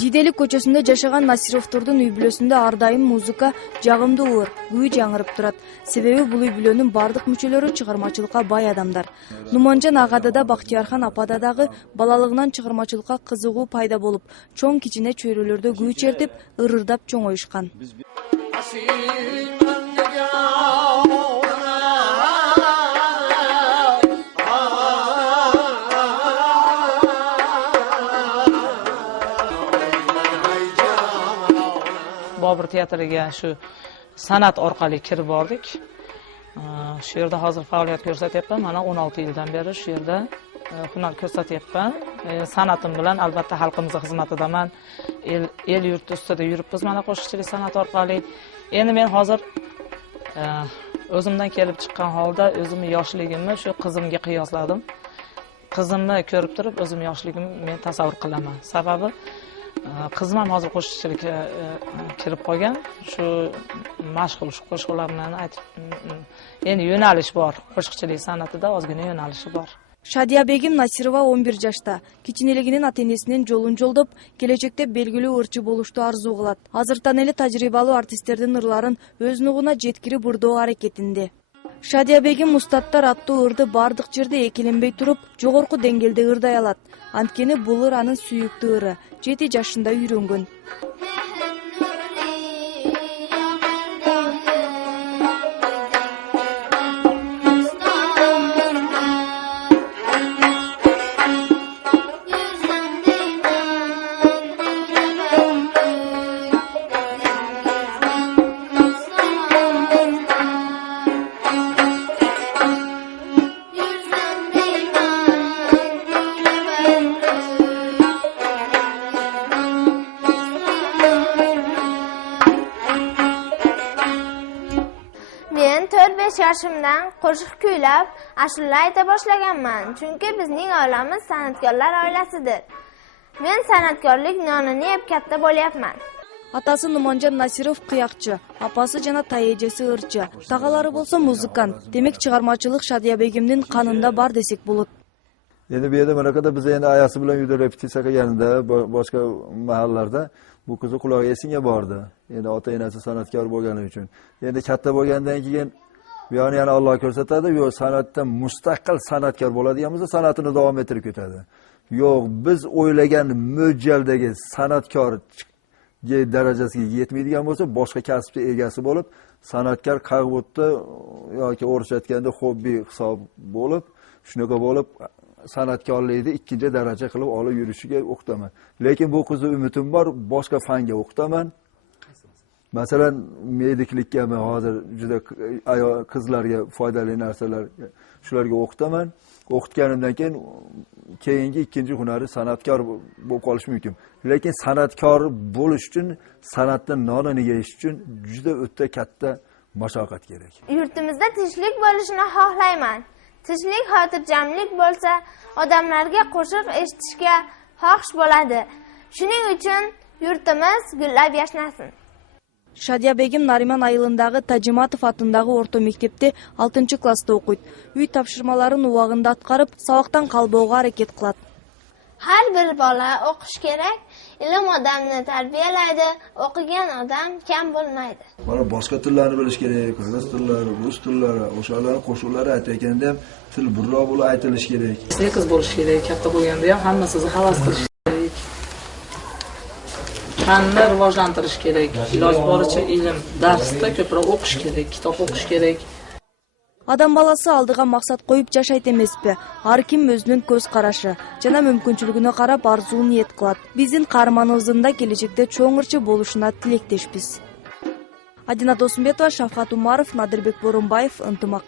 Жиделик көчөсүндө жашаган Насировдордун үй бүлөсүндө ар дайым музыка, жагымдуу ыр, күй жаңырып турат. Себеби бул үй бүлөнүн бардык мүчөлөрү чыгармачылыкка бай адамдар. Нуманжан агада да, Бактиярхан апада дагы балалыгынан чыгармачылыкка кызыгуу пайда болуп, чоң кичине чөйрөлөрдө күй чертип, ырырдап чоңоюшкан. Bobur teatriga shu san'at orqali kirib bordik. Shu yerda hozir faoliyat ko'rsatyapman. Mana 16 yildan beri shu yerda hunar ko'rsatyapman. San'atim bilan albatta xalqimizga xizmatidaman. El yurt ustida yuribmiz mana qo'shiqchilik san'at orqali. Endi men hozir o'zimdan kelib chiqqan holda o'zimni yoshligimni shu qizimga qiyosladim. Qizimni ko'rib turib o'zim yoshligimni men tasavvur qilaman. Sababi qizim ham hozir qo'shiqchilikka kirib qolgan. Shu mashg'ul shu qo'shiqlar bilan aytib, endi yo'nalish bor. Qo'shiqchilik san'atida ozgina yo'nalishi bor. Шадия Бегим Насирова 11 жашта. Кичинелигинин ата-энесинин жолун жолдоп, келечекте белгилүү ырчы болушту арзуу кылат. Азыртан эле тажрыйбалуу артисттердин ырларын өз нугуна жеткирип бурдоо аракетинде. Шадия Бегим Устаттар аттуу ырды бардык жерде экеленбей туруп, жогорку деңгээлде ырдай алат. Анткени бул ыр анын сүйүктүү ыры. 7 жашында үйрөнгөн. Men 4-5 yoshimdan qo'shiq kuylab, ashula ayta boshlaganman. Chunki bizning oilamiz san'atkorlar oilasidir. Men san'atkorlik nonini yeb katta bo'lyapman. Атасы Нуманжан Насиров кыякчы, апасы жана таэжеси ырчы. Тагалары болсо музыкант. Демек чыгармачылык Шадия Бегимдин канында бар десек болот. Endi bu yerda manaqada biz endi ayasi bilan uyda repetitsiya qilganida, boshqa mahallarda bu qizi quloqiga singa bordi. Endi ota-enasi san'atkor bo'lgani uchun. Endi katta bo'lgandan keyin bu yerni yana Alloh ko'rsatadi, yo'q san'atda mustaqil san'atkor bo'ladigan bo'lsa, san'atini davom ettirib ketadi. Yo'q, biz o'ylagan mo'ljaldagi san'atkor darajasiga yetmaydigan bo'lsa, boshqa kasbning egasi bo'lib, san'atkor qarg'utda yoki o'rcha aytganda hobbi hisob bo'lib, shunaqa bo'lib san'atkorlikni ikkinchi daraja qilib olib yurishiga o'qitaman. Lekin bu qizni umidim bor, boshqa fanga o'qitaman. Masalan, mediklikka men hozir juda qizlarga foydali narsalar shularga o'qitaman. O'qitganimdan keyin keyingi ikkinchi hunari san'atkor bo'lib qolish mumkin. Lekin san'atkor bo'lish uchun, san'atdan nonini yeyish uchun juda o'ta katta mashaqqat kerak. Yurtimizda tinchlik bo'lishini xohlayman. Tinchlik, xotirjamlik bo'lsa, odamlarga qo'shiq eshitishga xohish bo'ladi. Shuning uchun yurtimiz gullab yashnasin. Шадия Бегим Нариман айылындагы Тажиматов атындагы орто мектепте 6-класста окуйт. Үй тапшырмаларын убагында аткарып, сабактан калбоого аракет кылат. Har bir bola o'qish kerak. Ilm odamni tarbiyalaydi, o'qigan odam kam bo'lmaydi. Mana boshqa tillarni bilish kerak, ingliz tillari, rus tillari, o'shalarning qo'shiqlari aytayotganda ham til burroq bo'lib aytilish kerak. Qiz bo'lish kerak, katta bo'lganda ham hammasiga havas qilish kerak. Fanni rivojlantirish kerak. Iloj boricha ilm, darsda ko'proq o'qish kerak, kitob o'qish kerak. Адам баласы алдыга максат коюп жашайт эмеспи? Ар ким өзүнүн көз карашы жана мүмкүнчүлүгүнө карап арзуу ниет кылат. Биздин каарманыбыздын да келечекте чоң ырчы болушуна тилектешпиз. Адина Досумбетова, Шавкат Умаров, Надырбек Боронбаев, Ынтымак.